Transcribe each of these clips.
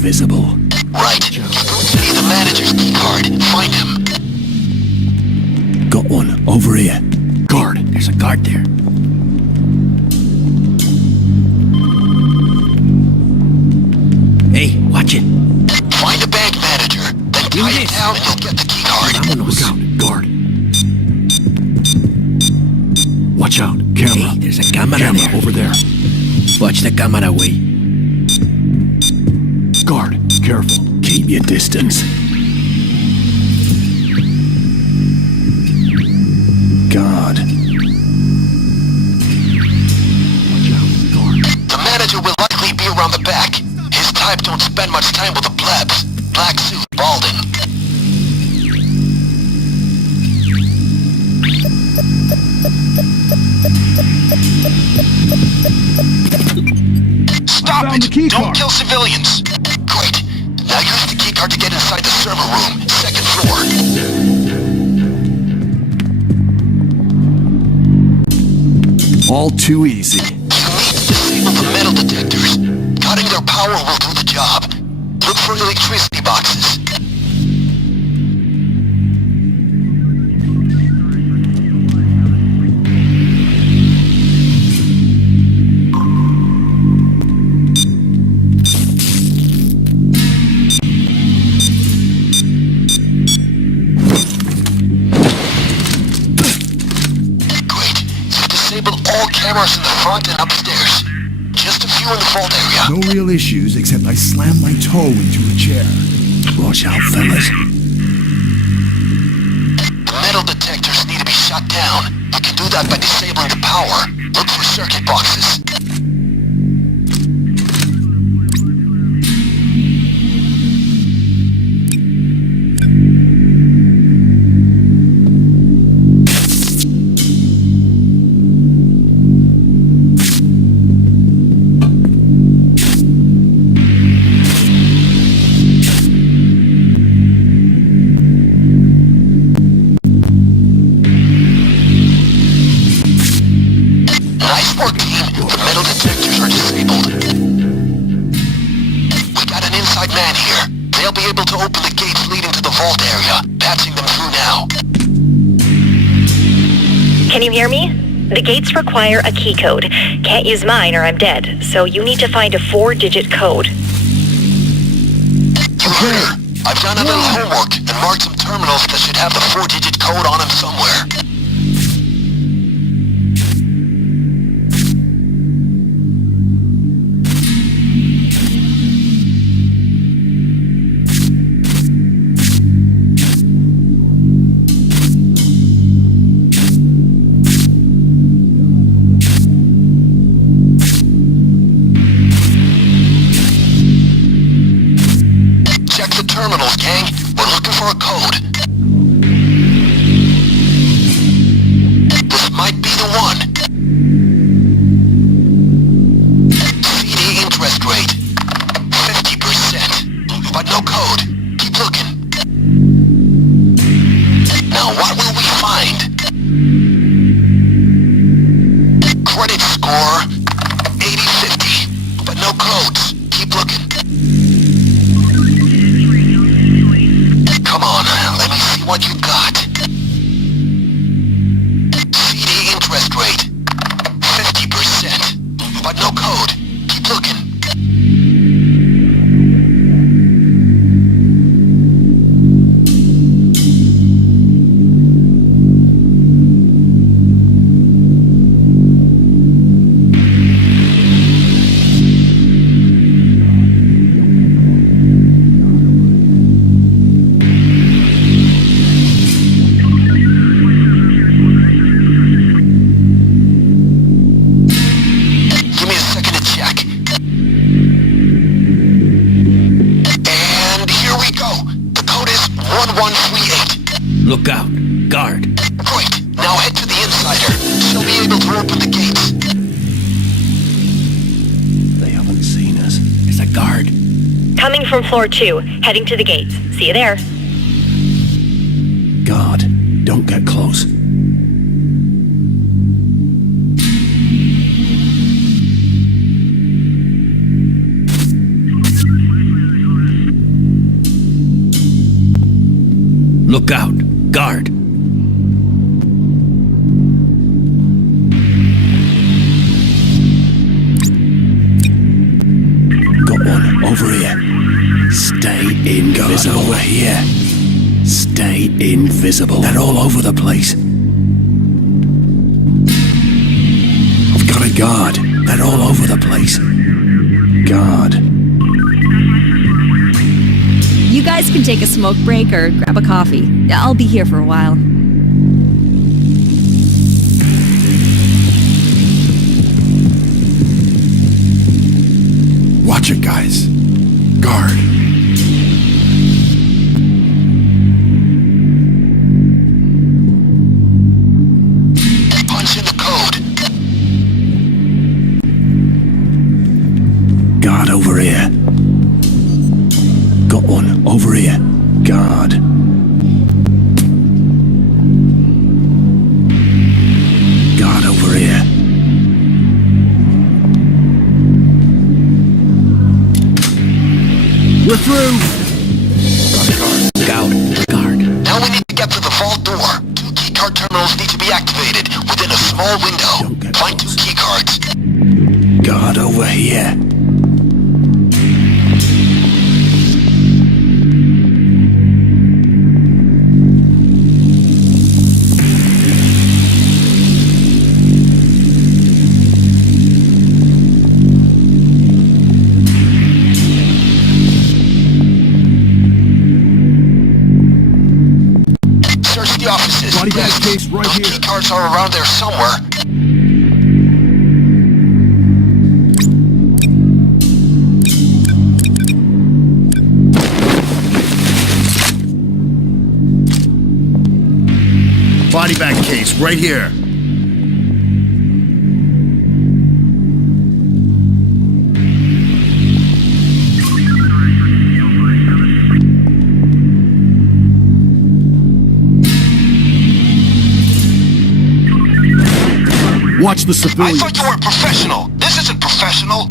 invisible. Right. He's going to need the manager's key card. Find him. Got one. Over here. Guard. There's a guard there. Hey, watch it. Find a bank manager. Then tie him down and you'll get the key card. Look out. Guard. Watch out. Camera. Hey, there's a camera there. Over there. Watch the camera way. Guard. Careful. Keep your distance. Guard. Watch out. Guard. The manager will likely be around the back. His type don't spend much time with the plebs. Black suit, balding. Stop it! Don't kill civilians! Great. Now use the keycard to get inside the server room, second floor. All too easy. You need to disable the metal detectors. Cutting their power will do the job. Look for electricity boxes. Cameras in the front and upstairs. Just a few in the vault area. No real issues except I slammed my toe into a chair. Watch out, fellas. The metal detectors need to be shut down. You can do that by disabling the power. Look for circuit boxes. Nice work, team. The metal detectors are disabled. We got an inside man here. They'll be able to open the gates leading to the vault area. Patching them through now. Can you hear me? The gates require a key code. Can't use mine or I'm dead, so you need to find a 4-digit code. You heard her. I've done a little homework and marked some terminals that should have the 4-digit code on them somewhere. Check the terminals, gang. We're looking for a code. This might be the one. CD interest rate. 50%. But no code. Keep looking. Now what will we find? Credit score. 80-50. But no codes. Keep looking. Come on, let me see what you got. CD interest rate. 50%. But no code. Keep looking. Give me a second to check. And here we go. The code is 1138. Look out. Guard. Great. Now head to the insider. She'll be able to open the gates. They haven't seen us. There's a guard. Coming from floor 2, heading to the gates. See you there. Guard. Don't get close. Look out. Guard. Got one over here. Stay invisible. Over here. Stay invisible. They're all over the place. I've got a guard. They're all over the place. Guard. You guys can take a smoke break or grab a coffee. I'll be here for a while. Watch it, guys. Guard. Punch in the code. Guard over here. Got one over here. Guard. Guard over here. We're through! Scout. Guard. Now we need to get to the vault door. 2 keycard terminals need to be activated within a small window. Find 2 keycards. Guard over here. Search the offices. Body bag Yes. case right Those here. keycards are around there somewhere. Body bag case right here. Watch the I civilians. thought you were a professional. This isn't professional.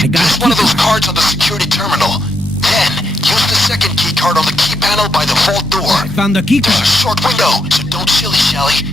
I got Use one of those cards on the security terminal. Then, use the second key card on the key panel by the vault door. I found the key There's card. a short window, so don't shilly-shally.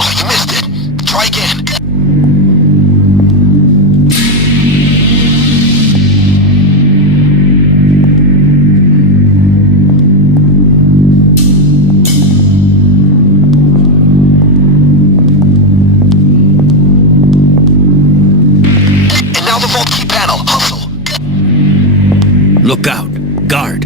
Oh, you missed it. Try again. And now the vault key panel. Hustle. Look out. Guard.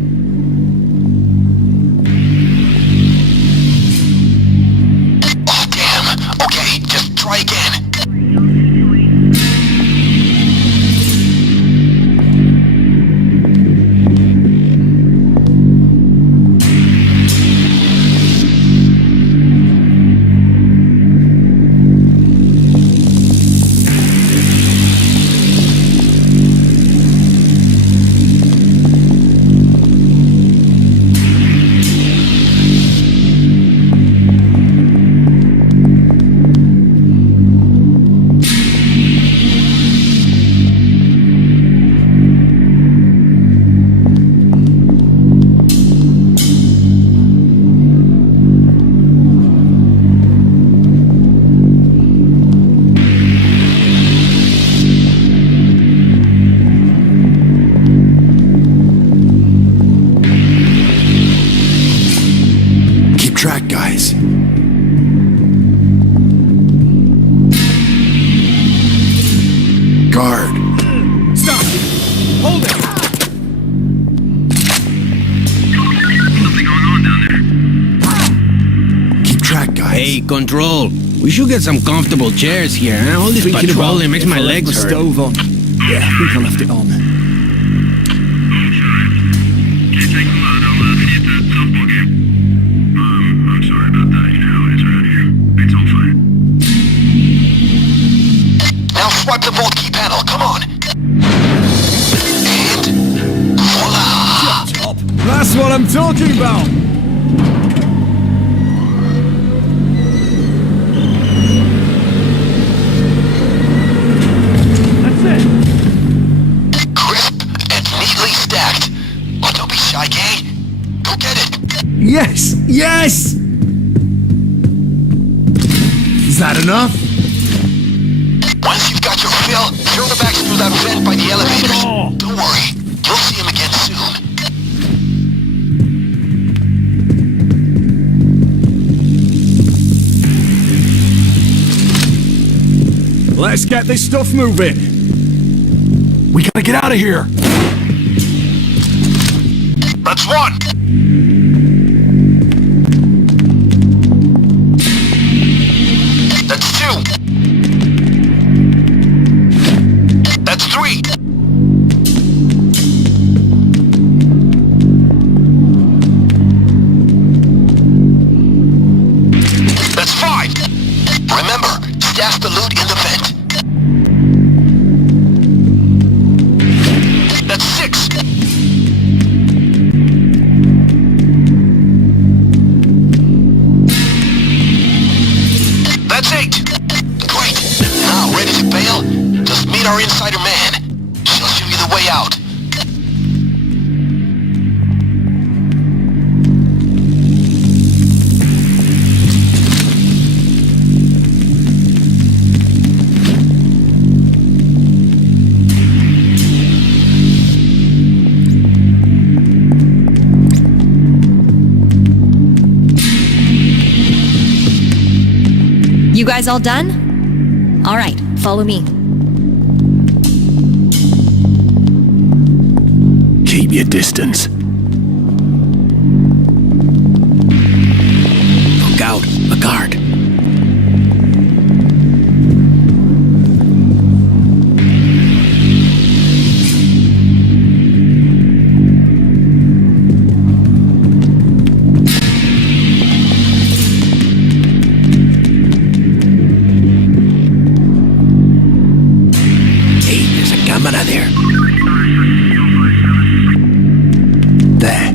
Oh, damn. Okay, just try again. Keep track, guys. Guard. Stop! Hold it! Keep track, guys. Hey, Control. We should get some comfortable chairs here, huh? All this patrolling makes my legs hurt. Stove on. Yeah, I think I left it on. Now swipe the vault key panel. Come on. And voila! That's what I'm talking about! That's it! Yes! Yes! Is that enough? Once you've got your fill, throw the bags through that vent by the elevators. Don't worry, you'll see him again soon. Let's get this stuff moving. We gotta get out of here! That's one. That's two. That's three. That's five. Remember, stash the loot in the vent. That's six. That's eight. Great. Now, ready to bail? Just meet our insider man. She'll show you the way out. You guys all done? All right, follow me. Keep your distance. Look out, a guard. Hey, there's a camera there. There.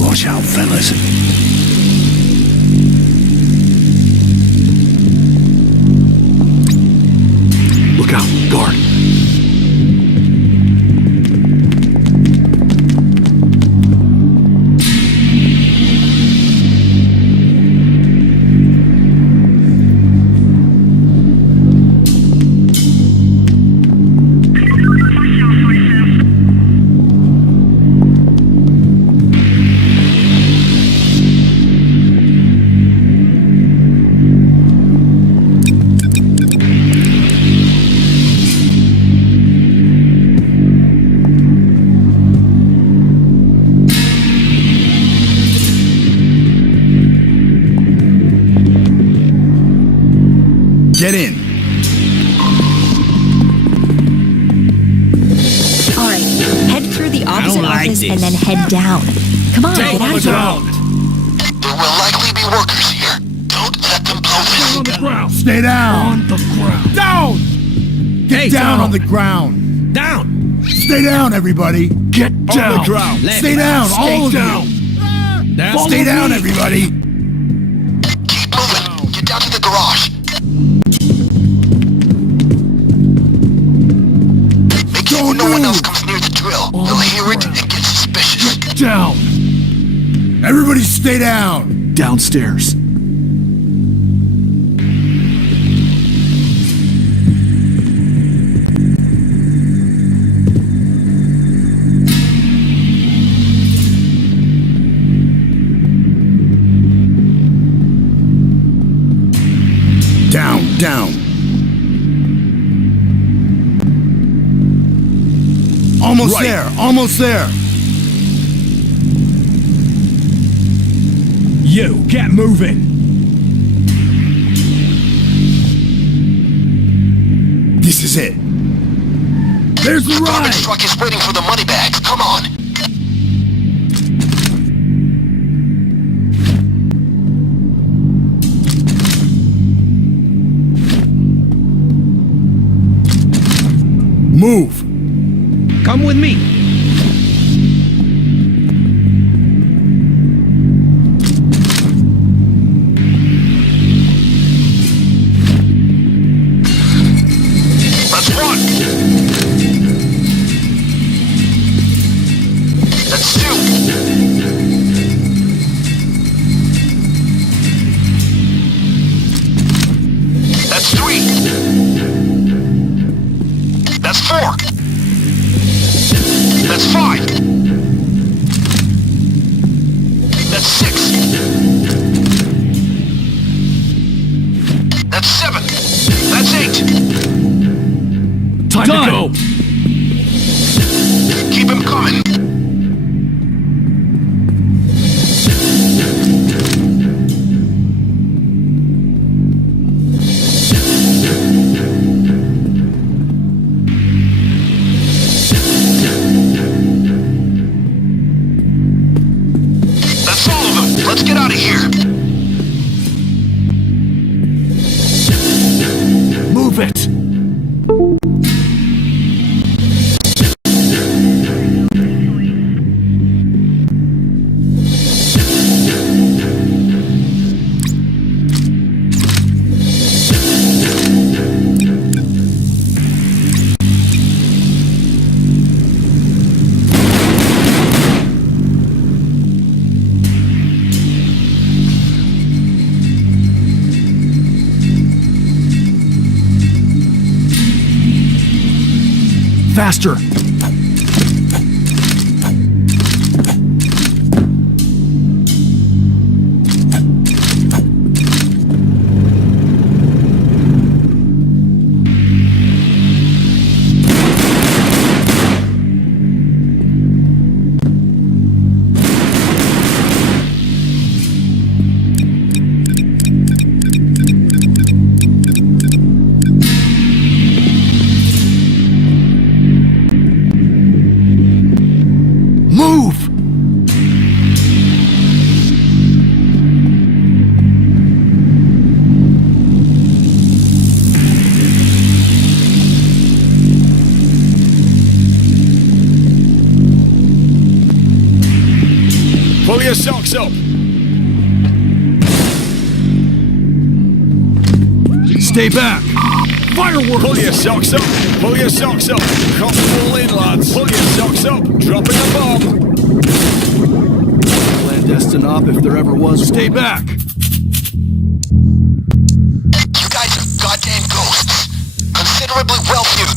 Watch out, fellas. Look out, guard. Get in. All right, head through the opposite like office this. and then head down. Come on, get out of here. There will likely be workers here. Don't let them blow On this. the ground. Stay down. On the ground. Down! Get down on the ground. Down! Stay down, everybody. Get down. On the ground. Left. Stay down, all of down. you. Down. Stay down, everybody. Keep moving. Get down to the garage. Make sure Don't no one move. else comes near the drill. They'll hear it and get suspicious. Down. Everybody stay down. Downstairs. Down, down. Almost Right. there, almost there. You, get moving. This is it. There's the Garbage ride. truck is waiting for the money bags. Come on. Move. Come with me. That's one. That's two. Time to go. Keep him coming. That's all of them. Let's get out of here. Move it! Faster! Move! Pull your socks up. Stay back! Fireworks! Pull your socks up. Pull your socks up. Comfortable in, lads. Pull your socks up. Dropping a bomb. Clandestine op if there ever was. Stay back! You guys are goddamn ghosts. Considerably wealthier